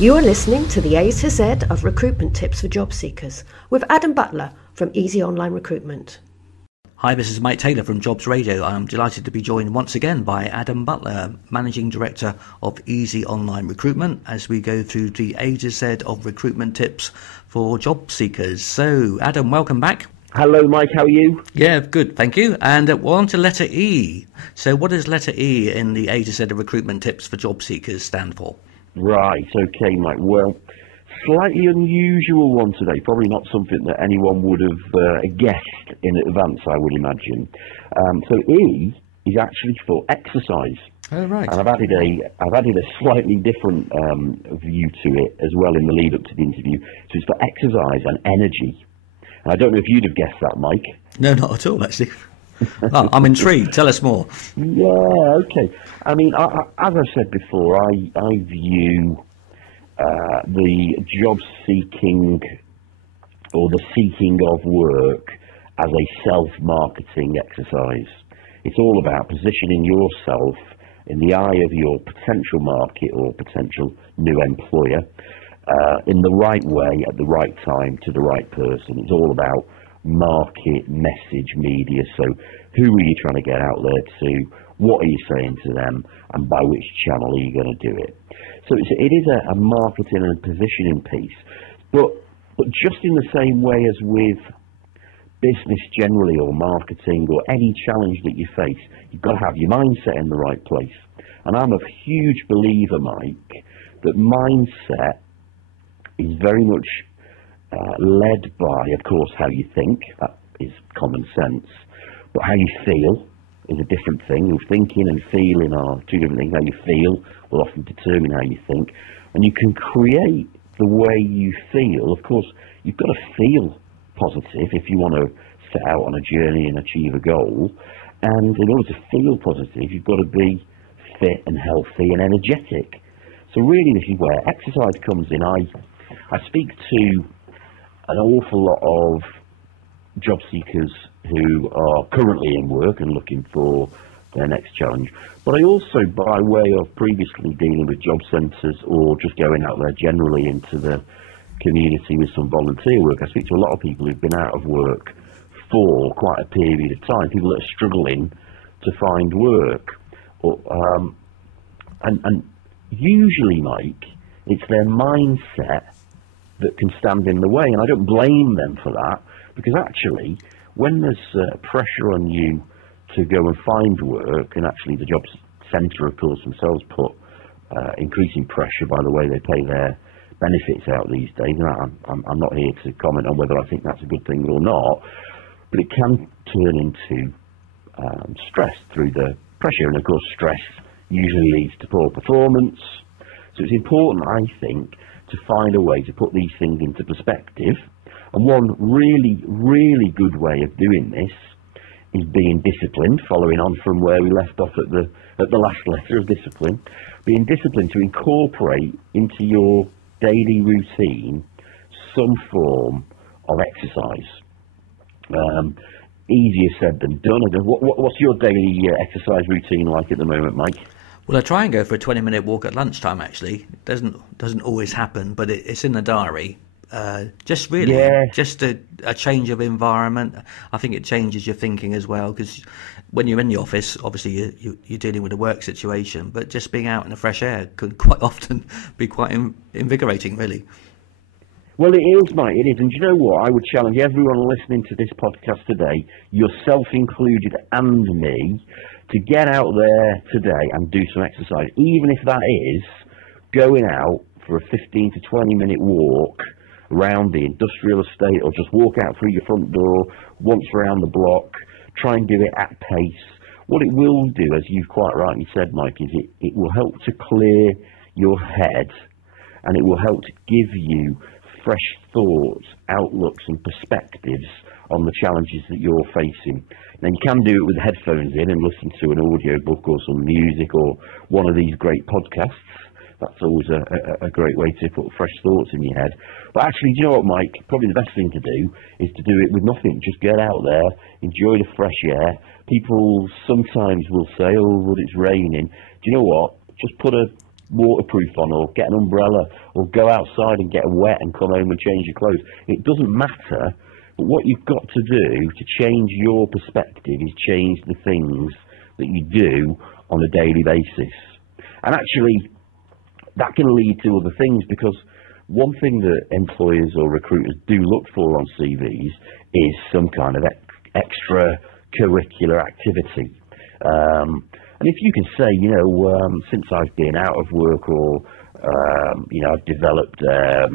You are listening to the A to Z of Recruitment Tips for Job Seekers with Adam Butler from Easy Online Recruitment. Hi, this is Mike Taylor from Jobs Radio. I'm delighted to be joined once again by Adam Butler, Managing Director of Easy Online Recruitment, as we go through the A to Z of Recruitment Tips for Job Seekers. So, Adam, welcome back. Hello, Mike. How are you? Yeah, good, thank you. And we're on to letter E. So what does letter E in the A to Z of Recruitment Tips for Job Seekers stand for? Right, okay, Mike. Well, slightly unusual one today. Probably not something that anyone would have guessed in advance, I would imagine. So E is actually for exercise. Oh, right. And I've added a slightly different view to it as well in the lead up to the interview. So it's for exercise and energy. And I don't know if you'd have guessed that, Mike. No, not at all, actually. Oh, I'm intrigued. Tell us more. Yeah, okay. I mean, as I've said before, I view the job seeking or the seeking of work as a self-marketing exercise. It's all about positioning yourself in the eye of your potential market or potential new employer in the right way, at the right time, to the right person. It's all about market, message, media. So who are you trying to get out there to? What are you saying to them? And by which channel are you going to do it? So it is a marketing and positioning piece. But just in the same way as with business generally or marketing or any challenge that you face, you've got to have your mindset in the right place. And I'm a huge believer, Mike, that mindset is very much led by, of course, how you think. That is common sense. But how you feel is a different thing. Thinking and feeling are two different things. How you feel will often determine how you think. And you can create the way you feel. Of course, you've got to feel positive if you want to set out on a journey and achieve a goal. And in order to feel positive, you've got to be fit and healthy and energetic. So really, this is where exercise comes in. I speak to an awful lot of job seekers who are currently in work and looking for their next challenge. But I also, by way of previously dealing with job centres or just going out there generally into the community with some volunteer work, I speak to a lot of people who've been out of work for quite a period of time, people that are struggling to find work. And usually, Mike, it's their mindset that can stand in the way, and I don't blame them for that, because actually, when there's pressure on you to go and find work, and actually the job centre, of course, themselves put increasing pressure by the way they pay their benefits out these days, and I'm not here to comment on whether I think that's a good thing or not, but it can turn into stress through the pressure, and of course stress usually leads to poor performance. So it's important, I think, to find a way to put these things into perspective. And one really, really good way of doing this is being disciplined, following on from where we left off at the last letter of discipline, being disciplined to incorporate into your daily routine some form of exercise. Easier said than done. What's your daily exercise routine like at the moment, Mike? Well, I try and go for a 20-minute walk at lunchtime, actually. It doesn't always happen, but it's in the diary. Just a change of environment. I think it changes your thinking as well, because when you're in the office, obviously you're dealing with a work situation, but just being out in the fresh air can quite often be quite invigorating, really. Well, it is, Mike, it is. And you know what? I would challenge everyone listening to this podcast today, yourself included and me, to get out there today and do some exercise, even if that is going out for a 15 to 20 minute walk around the industrial estate, or just walk out through your front door once around the block. Try and do it at pace. What it will do, as you've quite rightly said, Mike, is it will help to clear your head, and it will help to give you fresh thoughts, outlooks and perspectives on the challenges that you're facing. Now, you can do it with headphones in and listen to an audio book or some music or one of these great podcasts. That's always a great way to put fresh thoughts in your head. But actually, do you know what, Mike? Probably the best thing to do is to do it with nothing. Just get out there, enjoy the fresh air. People sometimes will say, oh, but it's raining. Do you know what? Just put a waterproof on, or get an umbrella, or go outside and get wet and come home and change your clothes. It doesn't matter. But what you've got to do to change your perspective is change the things that you do on a daily basis. And actually, that can lead to other things, because one thing that employers or recruiters do look for on CVs is some kind of extracurricular activity. And if you can say, since I've been out of work, or I've developed a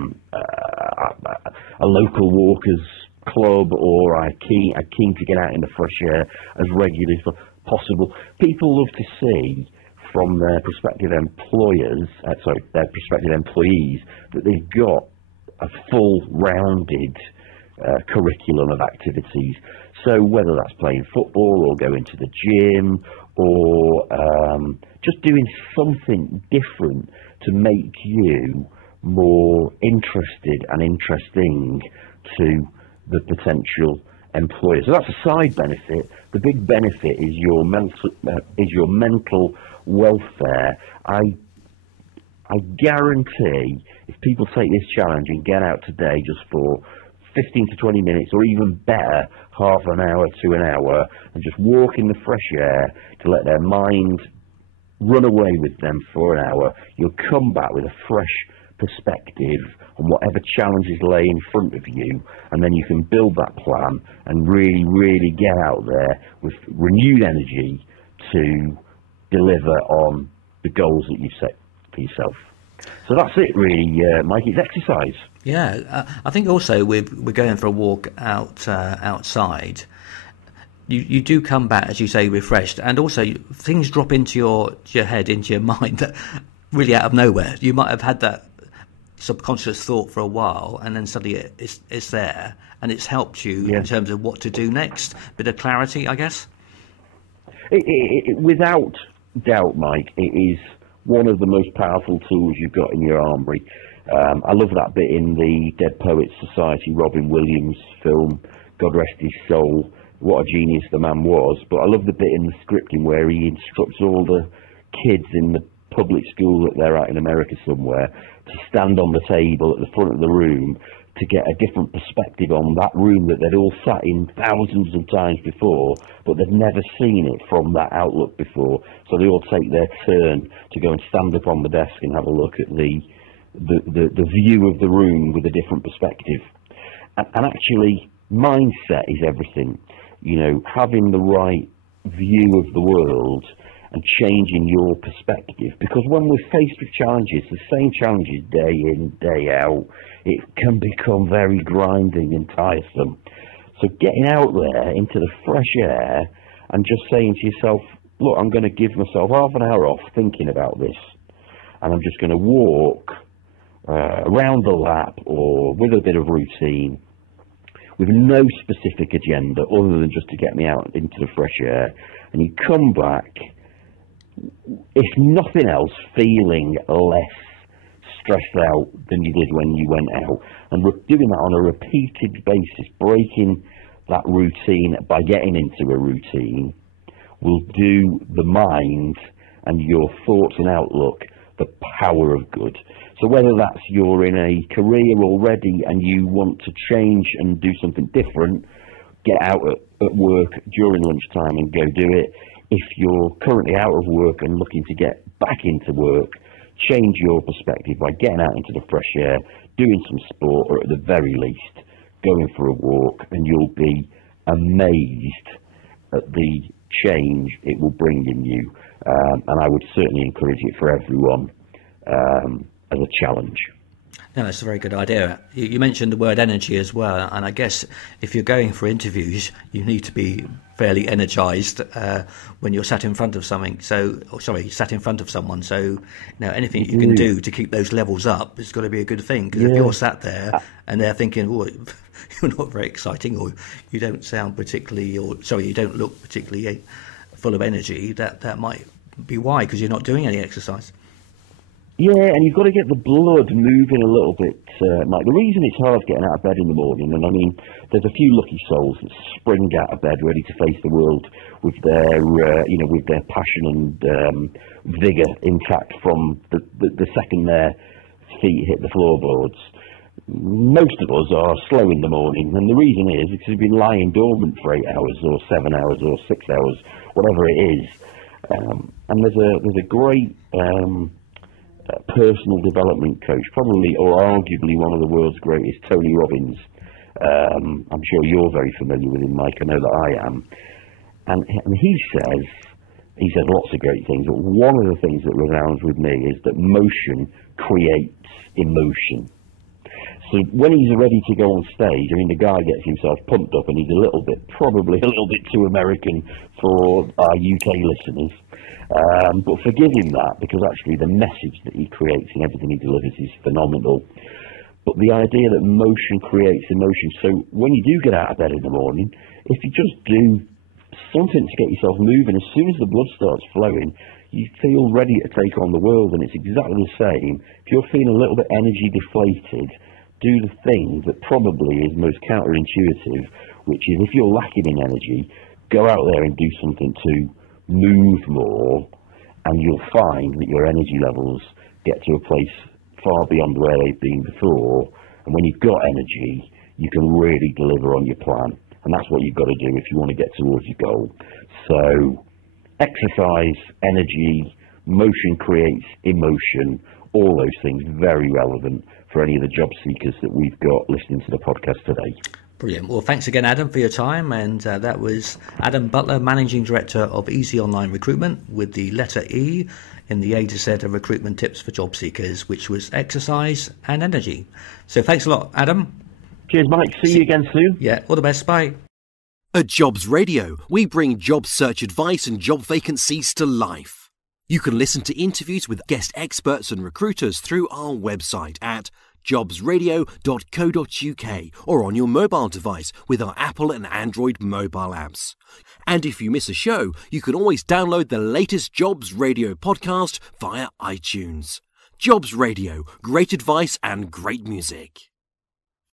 local walkers club, or I'm keen to get out in the fresh air as regularly as possible, people love to see from their prospective employees, that they've got a full rounded curriculum of activities. So whether that's playing football, or going to the gym, or just doing something different to make you more interested and interesting to the potential employer. So that's a side benefit. The big benefit is your mental welfare. I guarantee if people take this challenge and get out today just for 15 to 20 minutes, or even better, half an hour to an hour, and just walk in the fresh air to let their mind run away with them for an hour, you'll come back with a fresh perspective on whatever challenges lay in front of you, and then you can build that plan and really, really get out there with renewed energy to deliver on the goals that you've set for yourself. So that's it, really, Mike. It's exercise. Yeah, I think also we're going for a walk outside. You do come back, as you say, refreshed, and also things drop into your head, into your mind, that really out of nowhere. You might have had that subconscious thought for a while, and then suddenly it's there, and it's helped you in terms of what to do next. Bit of clarity, I guess. Without doubt, Mike, it is one of the most powerful tools you've got in your armoury. I love that bit in the Dead Poets Society Robin Williams film, God rest his soul. What a genius the man was. But I love the bit in the scripting where he instructs all the kids in the public school that they're at in America somewhere to stand on the table at the front of the room to get a different perspective on that room that they'd all sat in thousands of times before, but they'd never seen it from that outlook before. So they all take their turn to go and stand up on the desk and have a look at the view of the room with a different perspective. And actually, mindset is everything. Having the right view of the world and changing your perspective. Because when we're faced with challenges, the same challenges day in, day out, it can become very grinding and tiresome. So getting out there into the fresh air and just saying to yourself, look, I'm going to give myself half an hour off thinking about this, and I'm just going to walk around the lap, or with a bit of routine, with no specific agenda other than just to get me out into the fresh air. And you come back, if nothing else, feeling less stressed out than you did when you went out. And doing that on a repeated basis, breaking that routine by getting into a routine, will do the mind and your thoughts and outlook the power of good. So whether that's you're in a career already and you want to change and do something different, get out at work during lunchtime and go do it. If you're currently out of work and looking to get back into work, change your perspective by getting out into the fresh air, doing some sport, or at the very least, going for a walk, and you'll be amazed at the change it will bring in you. And I would certainly encourage it for everyone as a challenge. No, that's a very good idea. You mentioned the word energy as well, and I guess if you're going for interviews, you need to be fairly energised when you're sat in front of someone. So anything you can do to keep those levels up, it's got to be a good thing. Because if you're sat there and they're thinking, "Oh, you're not very exciting," or you don't sound particularly, you don't look particularly full of energy, that might be why, because you're not doing any exercise. Yeah, and you've got to get the blood moving a little bit Mike, the reason it's hard getting out of bed in the morning, and I mean, there's a few lucky souls that spring out of bed ready to face the world with their, with their passion and vigour intact from the second their feet hit the floorboards. Most of us are slow in the morning, and the reason is because we've been lying dormant for 8 hours or 7 hours or 6 hours, whatever it is. And there's a great personal development coach, probably or arguably one of the world's greatest, Tony Robbins. I'm sure you're very familiar with him, Mike. I know that I am. And he says lots of great things, but one of the things that resounds with me is that motion creates emotion. So when he's ready to go on stage, I mean, the guy gets himself pumped up, and he's probably a little bit too American for our UK listeners. But forgive him that, because actually the message that he creates and everything he delivers is phenomenal. But the idea that motion creates emotion, so when you do get out of bed in the morning, if you just do something to get yourself moving, as soon as the blood starts flowing, you feel ready to take on the world. And it's exactly the same. If you're feeling a little bit energy deflated, do the thing that probably is most counterintuitive, which is if you're lacking in energy, go out there and do something to move more, and you'll find that your energy levels get to a place far beyond where they've been before. And when you've got energy, you can really deliver on your plan. And that's what you've got to do if you want to get towards your goal. So exercise, energy, motion creates emotion, all those things very relevant for any of the job seekers that we've got listening to the podcast today. Brilliant. Well, thanks again, Adam, for your time. And that was Adam Butler, Managing Director of Easy Online Recruitment, with the letter E in the A to Z of recruitment tips for job seekers, which was exercise and energy. So thanks a lot, Adam. Cheers, Mike. See you again soon. Yeah, all the best. Bye. At Jobs Radio, we bring job search advice and job vacancies to life. You can listen to interviews with guest experts and recruiters through our website at jobsradio.co.uk or on your mobile device with our Apple and Android mobile apps. And if you miss a show, you can always download the latest Jobs Radio podcast via iTunes. Jobs Radio, great advice and great music.